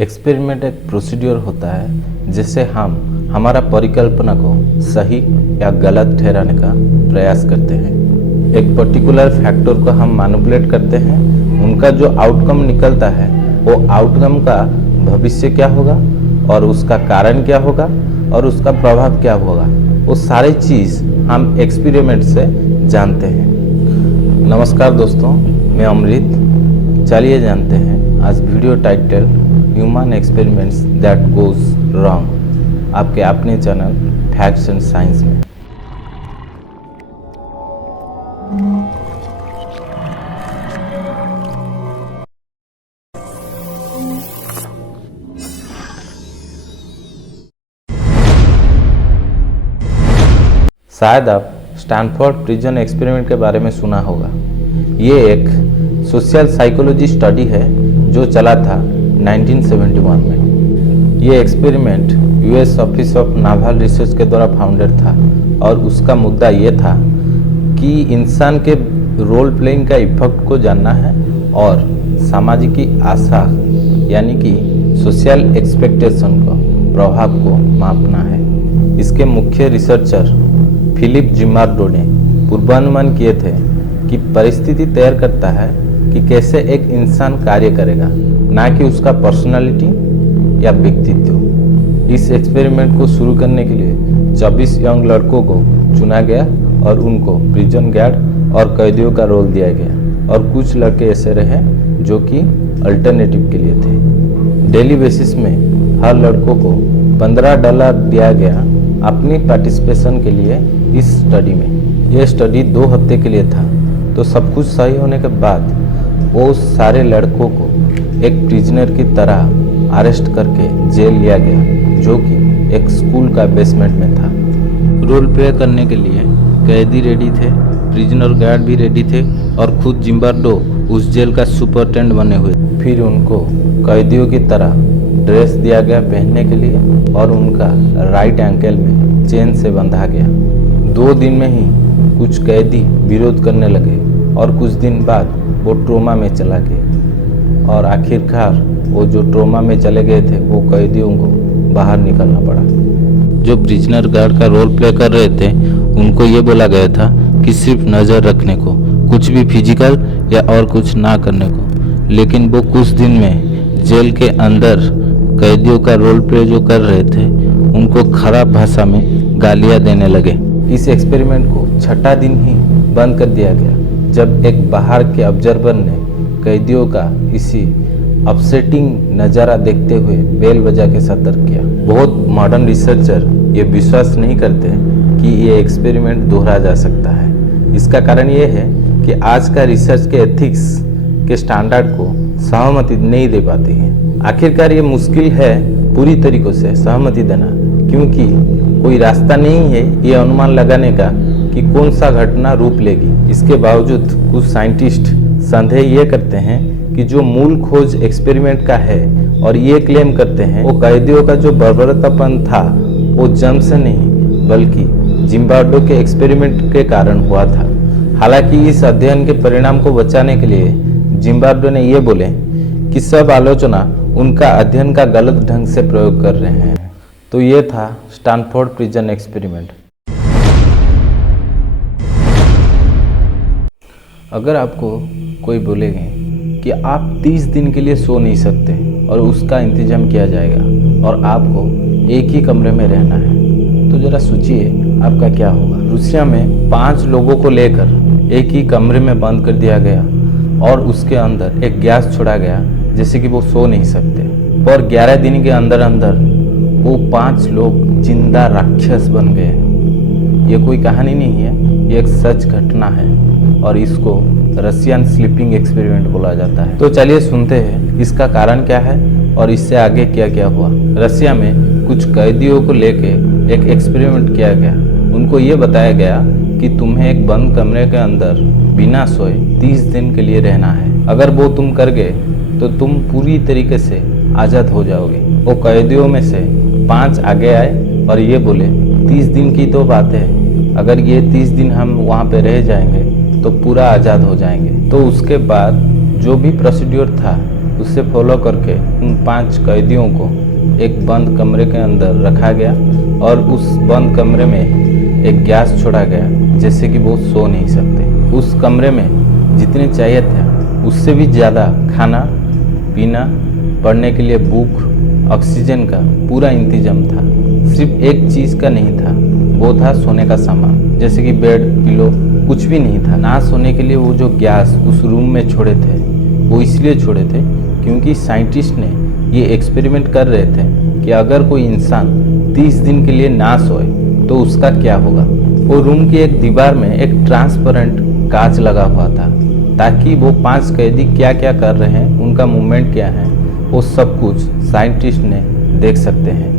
Experiment एक procedure होता है जिससे हम हमारा परिकल्पना को सही या गलत ठहराने का प्रयास करते हैं। एक पर्टिकुलर फैक्टर को हम मैनिपुलेट करते हैं, उनका जो आउटकम निकलता है वो आउटकम का भविष्य क्या होगा और उसका कारण क्या होगा और उसका प्रभाव क्या होगा, वो सारी चीज़ हम एक्सपेरिमेंट से जानते हैं। नमस्कार दोस्तों, मैं अमृत। चलिए जानते हैं आज video title human experiments that goes wrong आपके अपने चैनल फैक्ट्स एंड साइंस में। शायद आप स्टैनफोर्ड प्रिजन एक्सपेरिमेंट के बारे में सुना होगा। ये एक सोशल साइकोलॉजी स्टडी है जो चला था 1971 में। ये experiment US office of novel research के द्वारा फाउंडेड था और उसका मुद्दा ये था कि इंसान के रोल प्लेइंग का इफेक्ट को जानना है और सामाजिक की आशा यानी कि सोशल एक्सपेक्टेशन को प्रभाव को मापना है। इसके मुख्य रिसर्चर फिलिप जिम्बार्डो ने पूर्वानुमान किए थे कि परिस्थिति तैयार करता है कि कैसे एक इंसान कार्य करेगा, ना कि उसका पर्सनालिटी या व्यक्तित्व। इस एक्सपेरिमेंट को शुरू करने के लिए 24 यंग लड़कों को चुना गया और उनको प्रिजन गार्ड और कैदियों का रोल दिया गया और कुछ लड़के ऐसे रहे जो कि अल्टरनेटिव के लिए थे। डेली बेसिस में हर लड़कों को $15 दिया गया अपनी पार्टिसिपेशन के लिए इस स्टडी में। यह स्टडी 2 हफ्ते के लिए था। तो सब कुछ सही होने के बाद वो सारे लड़कों को एक प्रिजनर की तरह अरेस्ट करके जेल लिया गया जो कि एक स्कूल का बेसमेंट में था। रोल प्ले करने के लिए कैदी रेडी थे, प्रिजनर गार्ड भी रेडी थे और खुद जिम्बार्डो उस जेल का सुपरिटेंडेंट बने हुए। फिर उनको कैदियों की तरह ड्रेस दिया गया पहनने के लिए और उनका राइट एंकल में चेन से बंधा गया। 2 दिन में ही कुछ कैदी विरोध करने लगे और कुछ दिन बाद वो ट्रोमा में चला गया और आखिरकार वो जो ट्रोमा में चले गए थे वो कैदियों को बाहर निकलना पड़ा। जो प्रिजनर गार्ड का रोल प्ले कर रहे थे उनको ये बोला गया था कि सिर्फ नज़र रखने को, कुछ भी फिजिकल या और कुछ ना करने को, लेकिन वो कुछ दिन में जेल के अंदर कैदियों का रोल प्ले जो कर रहे थे उनको खराब भाषा में गालियाँ देने लगे। इस एक्सपेरिमेंट को 6ठा दिन ही बंद कर दिया गया जब एक बाहर के ऑब्जर्वर ने कैदियों का इसी अपसेटिंग नज़ारा देखते हुए बेल बजा के सतर्क किया। बहुत मॉडर्न रिसर्चर ये विश्वास नहीं करते कि ये एक्सपेरिमेंट दोहरा जा सकता है। इसका कारण ये है कि आज का रिसर्च के एथिक्स के स्टैंडर्ड को सहमति नहीं दे पाती है। आखिरकार ये मुश्किल है पूरी तरीकों से सहमति देना, क्योंकि कोई रास्ता नहीं है ये अनुमान लगाने का कि कौन सा घटना रूप लेगी। इसके बावजूद कुछ साइंटिस्ट संदेह ये करते हैं कि जो मूल खोज एक्सपेरिमेंट का है और ये क्लेम करते हैं वो कैदियों का जो बर्बरतापन था वो जन्म से नहीं बल्कि जिम्बार्डो के एक्सपेरिमेंट के कारण हुआ था। हालांकि इस अध्ययन के परिणाम को बचाने के लिए जिम्बार्डो ने ये बोले कि सब आलोचना उनका अध्ययन का गलत ढंग से प्रयोग कर रहे हैं। तो ये था स्टैनफोर्ड प्रिजन एक्सपेरिमेंट। अगर आपको कोई बोलेंगे कि आप 30 दिन के लिए सो नहीं सकते और उसका इंतजाम किया जाएगा और आपको एक ही कमरे में रहना है, तो ज़रा सोचिए आपका क्या होगा। रूसिया में 5 लोगों को लेकर एक ही कमरे में बंद कर दिया गया और उसके अंदर एक गैस छोड़ा गया जैसे कि वो सो नहीं सकते, और 11 दिन के अंदर अंदर वो 5 लोग जिंदा राक्षस बन गए। ये कोई कहानी नहीं है, ये एक सच घटना है और इसको रशियन स्लीपिंग एक्सपेरिमेंट बोला जाता है। तो चलिए सुनते हैं इसका कारण क्या है और इससे आगे क्या क्या हुआ। रशिया में कुछ कैदियों को लेके एक एक्सपेरिमेंट किया गया। उनको ये बताया गया कि तुम्हें एक बंद कमरे के अंदर बिना सोए 30 दिन के लिए रहना है। अगर वो तुम कर गए तो तुम पूरी तरीके से आज़ाद हो जाओगे। वो कैदियों में से 5 आगे आए और ये बोले 30 दिन की तो बात है, अगर ये 30 दिन हम वहाँ पे रह जाएंगे तो पूरा आज़ाद हो जाएंगे। तो उसके बाद जो भी प्रोसीड्यूर था उससे फॉलो करके उन 5 कैदियों को एक बंद कमरे के अंदर रखा गया और उस बंद कमरे में एक गैस छोड़ा गया जैसे कि वो सो नहीं सकते। उस कमरे में जितने चाहिए थे उससे भी ज़्यादा खाना पीना, पढ़ने के लिए बुक, ऑक्सीजन का पूरा इंतजाम था। सिर्फ एक चीज़ का नहीं था, वो था सोने का सामान, जैसे कि बेड, पिलो, कुछ भी नहीं था। ना सोने के लिए वो जो गैस उस रूम में छोड़े थे वो इसलिए छोड़े थे क्योंकि साइंटिस्ट ने ये एक्सपेरिमेंट कर रहे थे कि अगर कोई इंसान 30 दिन के लिए ना सोए तो उसका क्या होगा। वो रूम की एक दीवार में एक ट्रांसपेरेंट कांच लगा हुआ था ताकि वो 5 कैदी क्या क्या कर रहे हैं, उनका मूवमेंट क्या है, वो सब कुछ साइंटिस्ट ने देख सकते हैं।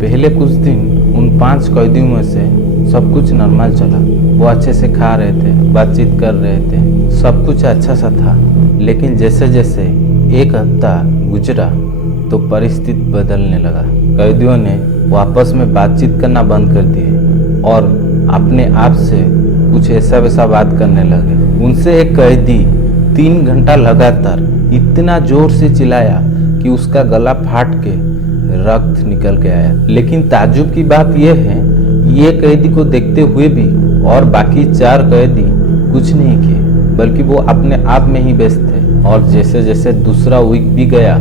पहले कुछ दिन उन 5 कैदियों में से सब कुछ नॉर्मल चला। वो अच्छे से खा रहे थे, बातचीत कर रहे थे, सब कुछ अच्छा सा था। लेकिन जैसे जैसे एक हफ्ता गुजरा तो परिस्थिति बदलने लगा। कैदियों ने आपस में बातचीत करना बंद कर दिए और अपने आप से कुछ ऐसा वैसा बात करने लगे। उनसे एक कैदी 3 घंटा लगातार इतना जोर से चिल्लाया कि उसका गला फाट के रक्त निकल के आया। लेकिन ताज्जुब की बात यह है, ये कैदी को देखते हुए भी और बाकी 4 कैदी कुछ नहीं किए, बल्कि वो अपने आप में ही व्यस्त थे। और जैसे जैसे दूसरा वीक भी गया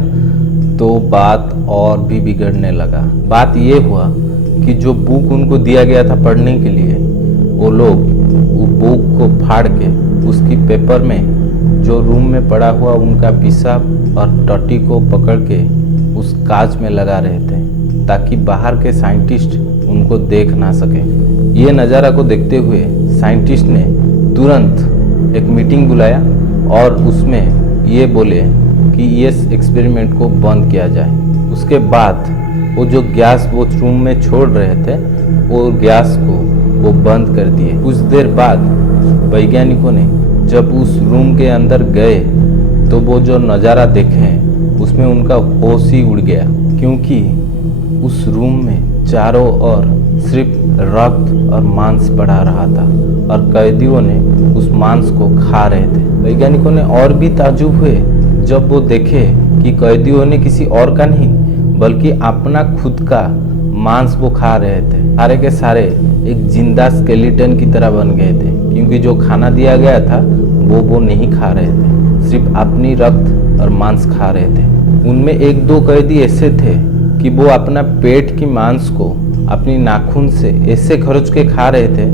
तो बात और भी बिगड़ने लगा। बात ये हुआ कि जो बुक उनको दिया गया था पढ़ने के लिए, वो लोग वो बुक को फाड़ के उसकी पेपर में जो रूम में पड़ा हुआ उनका पेशाब और टट्टी को पकड़ के उस कांच में लगा रहे थे ताकि बाहर के साइंटिस्ट उनको देख ना सके। ये नज़ारा को देखते हुए साइंटिस्ट ने तुरंत एक मीटिंग बुलाया और उसमें ये बोले कि ये एक्सपेरिमेंट को बंद किया जाए। उसके बाद वो जो गैस वो रूम में छोड़ रहे थे वो गैस को वो बंद कर दिए। कुछ देर बाद वैज्ञानिकों ने जब उस रूम के अंदर गए तो वो जो नज़ारा देखे उसमें उनका होश ही उड़ गया, क्योंकि उस रूम में चारों ओर सिर्फ रक्त और मांस पड़ा रहा था और कैदियों ने उस मांस को खा रहे थे। वैज्ञानिकों ने और भी ताज्जुब हुए जब वो देखे कि कैदियों ने किसी और का नहीं बल्कि अपना खुद का मांस वो खा रहे थे। सारे के सारे एक जिंदा स्केलेटन की तरह बन गए थे, क्योंकि जो खाना दिया गया था वो नहीं खा रहे थे, सिर्फ अपनी रक्त और मांस खा रहे थे। उनमें 1-2 कैदी ऐसे थे कि वो अपना पेट की मांस को अपनी नाखून से ऐसे खरोच के खा रहे थे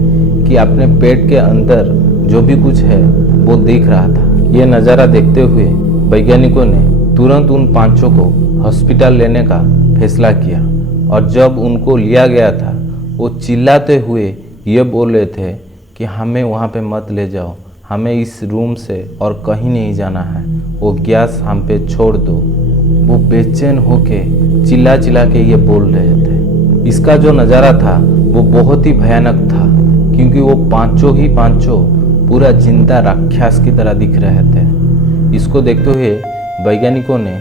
कि अपने पेट के अंदर जो भी कुछ है वो दिख रहा था। ये नज़ारा देखते हुए वैज्ञानिकों ने तुरंत उन 5 को हॉस्पिटल लेने का फैसला किया और जब उनको लिया गया था वो चिल्लाते हुए ये बोल रहे थे कि हमें वहाँ पे मत ले जाओ, हमें इस रूम से और कहीं नहीं जाना है, वो गैस हम पे छोड़ दो। वो बेचैन होके चिल्ला चिल्ला के ये बोल रहे थे। इसका जो नज़ारा था वो बहुत ही भयानक था, क्योंकि वो 5 पूरा जिंदा राक्षस की तरह दिख रहे थे। इसको देखते हुए वैज्ञानिकों ने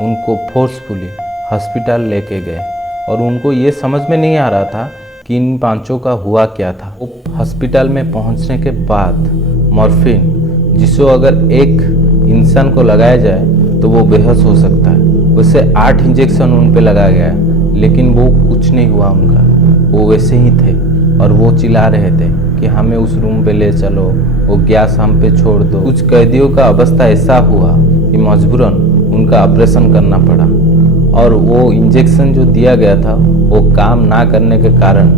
उनको फोर्सफुली हॉस्पिटल लेके गए और उनको ये समझ में नहीं आ रहा था कि इन 5 का हुआ क्या था। वो हॉस्पिटल में पहुंचने के बाद मॉर्फिन, जिसको अगर एक इंसान को लगाया जाए तो वो बेहोश हो सकता है, वैसे 8 इंजेक्शन उन पे लगाया गया, लेकिन वो कुछ नहीं हुआ उनका, वो वैसे ही थे और वो चिल्ला रहे थे कि हमें उस रूम पे ले चलो, वो गैस हम पे छोड़ दो। कुछ कैदियों का अवस्था ऐसा हुआ कि मजबूरन उनका ऑपरेशन करना पड़ा और वो इंजेक्शन जो दिया गया था वो काम ना करने के कारण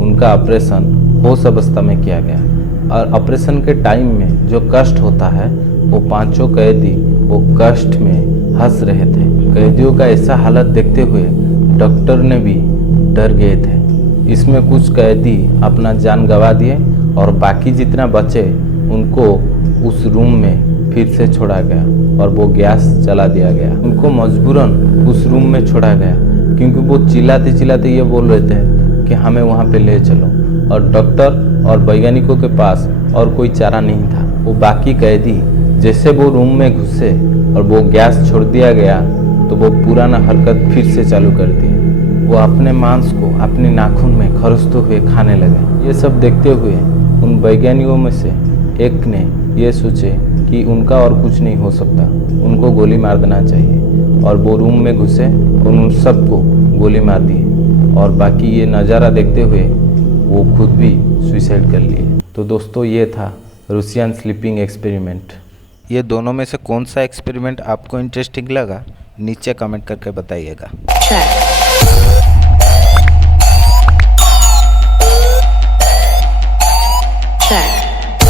उनका ऑपरेशन होश अवस्था में किया गया। और ऑपरेशन के टाइम में जो कष्ट होता है वो 5 कैदी वो कष्ट में हंस रहे थे। कैदियों का ऐसा हालत देखते हुए डॉक्टर ने भी डर गए थे। इसमें कुछ कैदी अपना जान गंवा दिए और बाकी जितना बचे उनको उस रूम में फिर से छोड़ा गया और वो गैस जला दिया गया। उनको मजबूरन उस रूम में छोड़ा गया क्योंकि वो चिल्लाते चिल्लाते ये बोल रहे थे कि हमें वहाँ पे ले चलो, और डॉक्टर और वैज्ञानिकों के पास और कोई चारा नहीं था। वो बाकी कैदी जैसे वो रूम में घुसे और वो गैस छोड़ दिया गया तो वो पुराना हरकत फिर से चालू कर दी। वो अपने मांस को अपने नाखून में खरोचते हुए खाने लगे। ये सब देखते हुए उन वैज्ञानिकों में से एक ने ये सोचे कि उनका और कुछ नहीं हो सकता, उनको गोली मार देना चाहिए। और वो रूम में घुसे और उन सबको गोली मार दी और बाकी ये नज़ारा देखते हुए वो खुद भी सुसाइड कर लिए। तो दोस्तों ये था रूसियन स्लीपिंग एक्सपेरिमेंट। ये दोनों में से कौन सा एक्सपेरिमेंट आपको इंटरेस्टिंग लगा नीचे कमेंट करके बताइएगा।